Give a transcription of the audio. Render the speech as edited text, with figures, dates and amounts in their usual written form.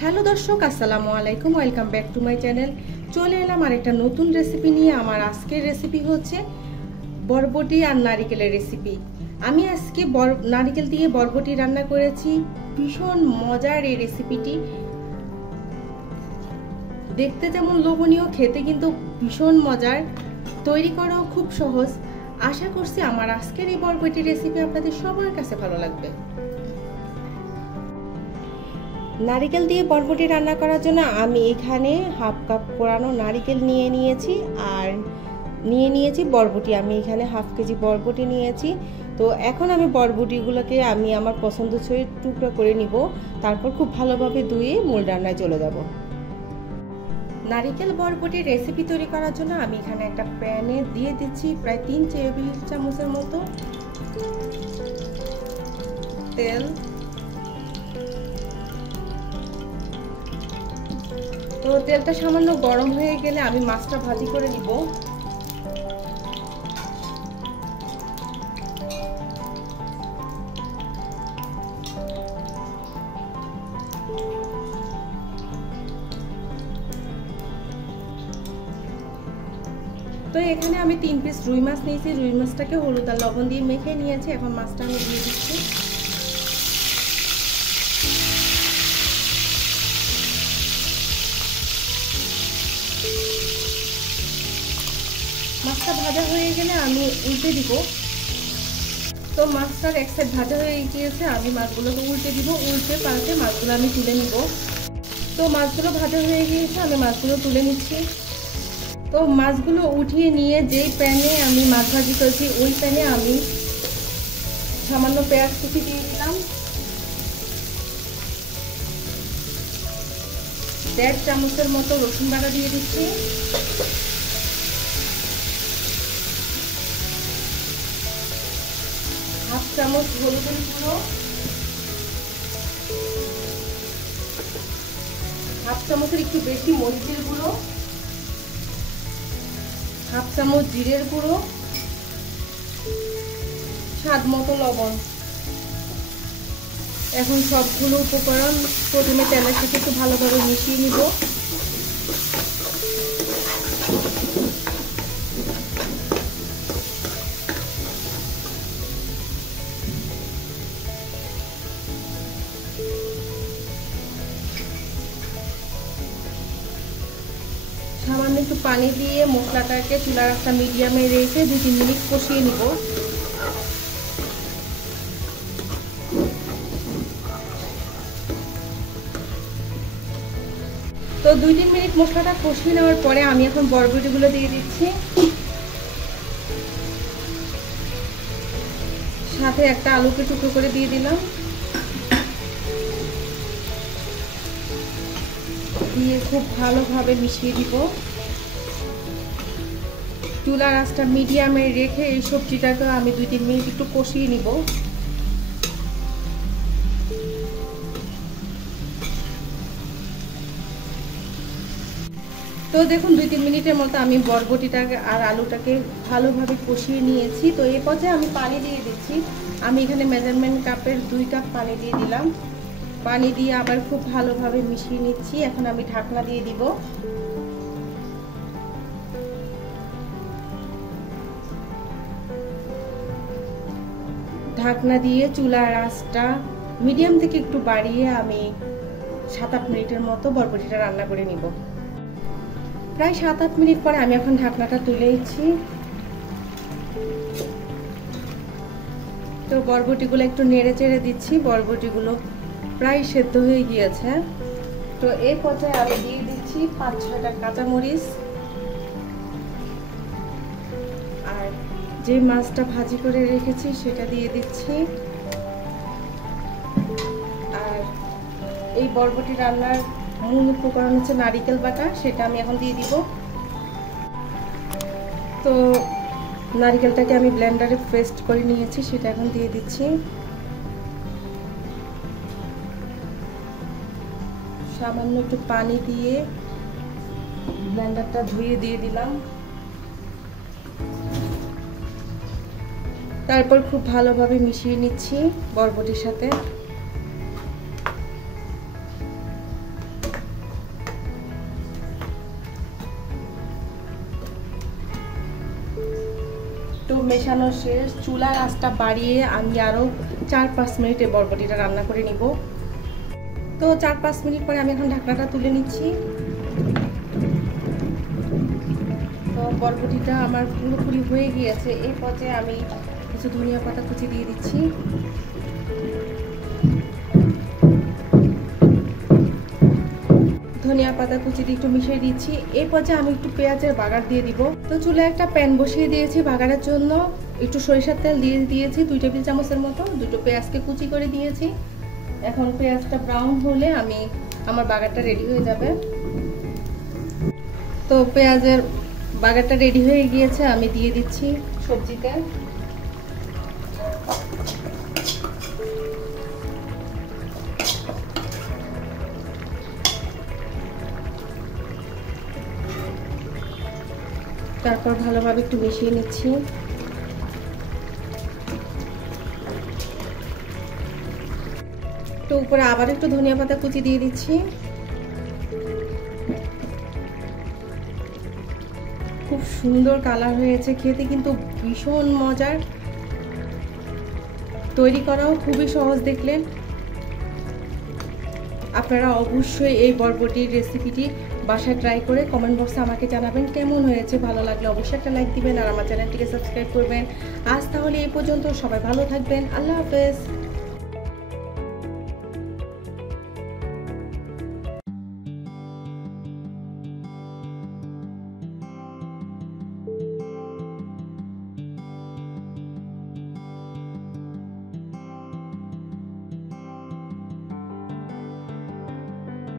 Hello দর্শক, আসসালামু আলাইকুম। Welcome back to my channel. চলে এলাম আরেকটা নতুন রেসিপি নিয়ে। আমার আজকের রেসিপি হচ্ছে বরবটি আর নারিকেলের রেসিপি। আমি আজকে নারিকেল দিয়ে বরবটি রান্না করেছি। ভীষণ মজার এই রেসিপিটি, দেখতে যেমন লোভনীয়, খেতে কিন্তু ভীষণ মজার, তৈরি করাও খুব সহজ। আশা করছি আমার আজকের এই বরবটি রেসিপি আপনাদের সবার কাছে ভালো লাগবে। নারিকেল দিয়ে বরবটি রান্না করার জন্য আমি এখানে হাফ কাপ কোরানো নারিকেল নিয়ে নিয়েছি আর নিয়ে নিয়েছি বরবটি। আমি এখানে হাফ কেজি বরবটি নিয়েছি। তো এখন আমি বরবটিগুলোকে আমি আমার পছন্দসই টুকরো করে নিব, তারপর খুব ভালোভাবে ধুয়ে মূল রান্নায় চলে যাব। নারিকেল বরবটির রেসিপি তৈরি করার জন্য আমি এখানে একটা প্যানে দিয়ে দিচ্ছি প্রায় 3 টেবিল চামচের মতো তেল। তো তেলটা সামান্য গরম হয়ে গেলে আমি মাছটা ভাজি করে নিব। তো এখানে আমি 3 পিস রুই মাছ নিয়েছি। রুই মাছটাকে হলুদ আর লবণ দিয়ে মেখে নিয়েছি। এখন মাছটা আমি দিয়ে দিচ্ছি। মাছটা ভাজা হয়ে গেলে আমি উল্টে দিব। তো মাছটার এক সাইড ভাজা হয়ে গিয়েছে, আমি মাছগুলোকে উল্টে দিব। উল্টে পাল্টে মাছগুলো আমি তুলে নিব। তো মাছগুলো ভাজা হয়ে গিয়েছে, আমি মাছগুলো তুলে নিচ্ছি। তো মাছগুলো উঠিয়ে নিয়ে যেই প্যানে আমি মাছ ভাজি করেছি ওই প্যানে আমি সামান্য পেঁয়াজ কুচি দিয়ে দিলাম, 1.5 চামচের মতো রসুন বাটা দিয়ে দিচ্ছি, হাফ চামচ হলুদের গুঁড়ো, হাফ চামচের একটু বেশি মরিচের গুঁড়ো, হাফ চামচ জিরের গুঁড়ো, স্বাদ মতো লবণ। এখন সবগুলো উপকরণ প্রথমে তেলের সাথে একটু ভালোভাবে মিশিয়ে নিব। সামান্য একটু পানি দিয়ে মশলাটাকে চুলার আঁচটা মিডিয়ামে রেখে 2-3 মিনিট কষিয়ে নিব। তো 2-3 মিনিট মশলাটা কষিয়ে নেওয়ার পরে আমি এখন বরবটিগুলো দিয়ে দিচ্ছি, সাথে একটা আলুকে টুকরো করে দিয়ে দিলাম, দিয়ে খুব ভালোভাবে মিশিয়ে দিব। চুলার আঁচটা মিডিয়ামে রেখে এই সবজিটাকে আমি 2-3 মিনিট একটু কষিয়ে নিব। তো দেখুন 2-3 মিনিটের মতো আমি বরবটিটাকে আর আলুটাকে ভালোভাবে কষিয়ে নিয়েছি। তো এই পর্যায়ে আমি পানি দিয়ে দিচ্ছি। আমি এখানে মেজারমেন্ট কাপের 2 কাপ পানি দিয়ে দিলাম। পানি দিয়ে আবার খুব ভালোভাবে মিশিয়ে নিচ্ছি। এখন আমি ঢাকনা দিয়ে দিব। ঢাকনা দিয়ে চুলার আঁচটা মিডিয়াম থেকে একটু বাড়িয়ে আমি 7-8 মিনিটের মতো বরবটিটা রান্না করে নিব। প্রায় 7-8 মিনিট পরে আমি এখন ঢাকনাটা তুলে নিচ্ছি। তো বরবটিগুলো একটু নেড়ে চেড়ে দিচ্ছি। বরবটিগুলো প্রায় সেদ্ধ হয়ে গিয়েছে। তো এই পর্যায়ে আমি দিয়ে দিচ্ছি 5-6টা কাঁচামরিচ আর যে মাছটা ভাজি করে রেখেছি সেটা দিয়ে দিচ্ছি। আর এই বরবটি রান্নার মূল উপকরণ হচ্ছে নারিকেল বাটা, সেটা আমি এখন দিয়ে দিব। তো নারিকেলটাকে আমি ব্লেন্ডারে পেস্ট করে নিয়েছি, সেটা এখন দিয়ে দিচ্ছি। সামান্য একটু পানি দিয়ে ব্লেন্ডারটা ধুয়ে দিয়ে দিলাম। তারপর খুব ভালোভাবে মিশিয়ে নিচ্ছি বরবটির সাথে। মেশানো শেষ। চুলার আঁচটা বাড়িয়ে আমি আরও 4-5 মিনিটে বরবটিটা রান্না করে নিব। তো 4-5 মিনিট পরে আমি এখন ঢাকনাটা তুলে নিচ্ছি। তো বরবটিটা আমার পুরোপুরি হয়ে গিয়েছে। এই পর্যায়ে আমি কিছু ধনিয়া পাতা কুচি দিয়ে দিচ্ছি। ধনিয়া পাতা কুচি দিয়ে একটু মিশিয়ে দিচ্ছি। এই পর্যায়ে আমি একটু পেঁয়াজের বাগার দিয়ে দিব। তো চুলায় একটা প্যান বসিয়ে দিয়েছি বাগারের জন্য। একটু সরিষার তেল দিয়ে দিয়েছি 2 টেবিল চামচের মতো। দুটো পেঁয়াজকে কুচি করে দিয়েছি। এখন পেঁয়াজটা ব্রাউন হলে আমার বাগারটা রেডি হয়ে যাবে। তো পেঁয়াজের বাগারটা রেডি হয়ে গিয়েছে, আমি দিয়ে দিচ্ছি সবজিতে। তারপর ভালোভাবে একটু মিশিয়ে নিচ্ছি। তো উপরে আবার একটু ধনিয়া পাতা কুচি দিয়ে দিচ্ছি। খুব সুন্দর কালার হয়েছে, খেতে কিন্তু ভীষণ মজার, তৈরি করাও খুবই সহজ। দেখলে আপনারা অবশ্যই এই বরবটির রেসিপিটি বাসায় ট্রাই করে কমেন্ট বক্সে আমাকে জানাবেন কেমন হয়েছে। ভালো লাগলে অবশ্যই একটা লাইক দিবেন আর আমার চ্যানেলটিকে সাবস্ক্রাইব করবেন। আজ তাহলে এই পর্যন্ত, সবাই ভালো থাকবেন। আল্লাহ হাফেজ।